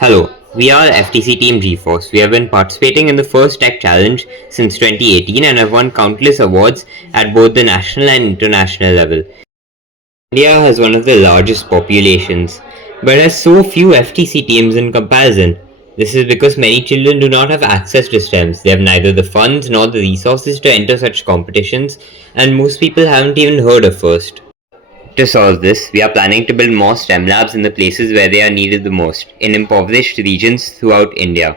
Hello, we are FTC Team GeForce. We have been participating in the first Tech Challenge since 2018 and have won countless awards at both the national and international level. India has one of the largest populations, but has so few FTC teams in comparison. This is because many children do not have access to STEMs. They have neither the funds nor the resources to enter such competitions, and most people haven't even heard of FIRST. To solve this, we are planning to build more STEM labs in the places where they are needed the most, in impoverished regions throughout India.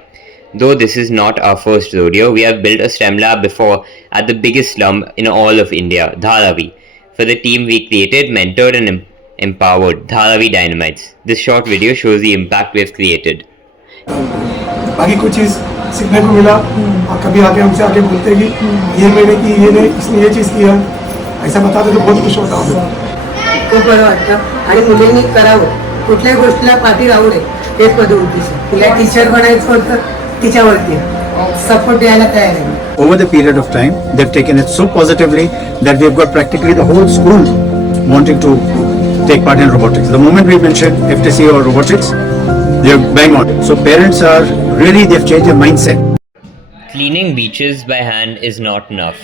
Though this is not our first rodeo, we have built a STEM lab before at the biggest slum in all of India, Dharavi. For the team we created, mentored and empowered Dharavi Dynamites. This short video shows the impact we have created. बाकी कुछ चीज़ सीखने को मिला और कभी आके हमसे आके बोलते कि ये मैंने की ये नहीं इसने ये चीज़ किया ऐसा बताते तो बहुत खुश होता हूँ खूप बरं वाटतं आणि मुलींनी करावं कुठल्याही गोष्टीला पाठी राहू नये तेच माझं उद्देश आहे तिला टीचर बनायचं होतं तिच्यावरती सपोर्ट द्यायला तयार आहे Over the period of time, they've taken it so positively that we've got practically the whole school wanting to take part in robotics. The moment we mention FTC or robotics, they're bang on. So parents are really, they've changed their mindset. Cleaning beaches by hand is not enough.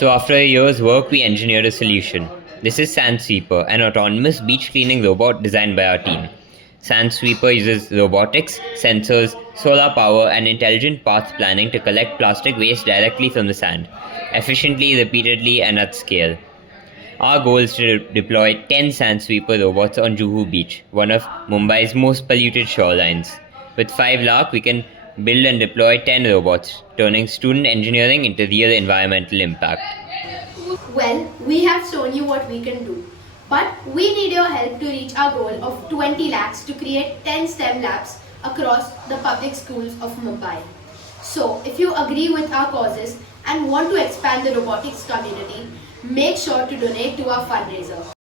So after a year's work, we engineered a solution. This is Sand Sweeper, an autonomous beach cleaning robot designed by our team. Sand Sweeper uses robotics, sensors, solar power, and intelligent path planning to collect plastic waste directly from the sand, efficiently, repeatedly, and at scale. Our goal is to deploy 10 Sand Sweeper robots on Juhu beach, one of Mumbai's most polluted shorelines. With 5 lakh, we can build and deploy 10 robots, turning student engineering into real environmental impact. Well, we have shown you what we can do. But we need your help to reach our goal of 20 lakhs to create 10 STEM labs across the public schools of Mumbai. So, if you agree with our causes and want to expand the robotics community, make sure to donate to our fundraiser.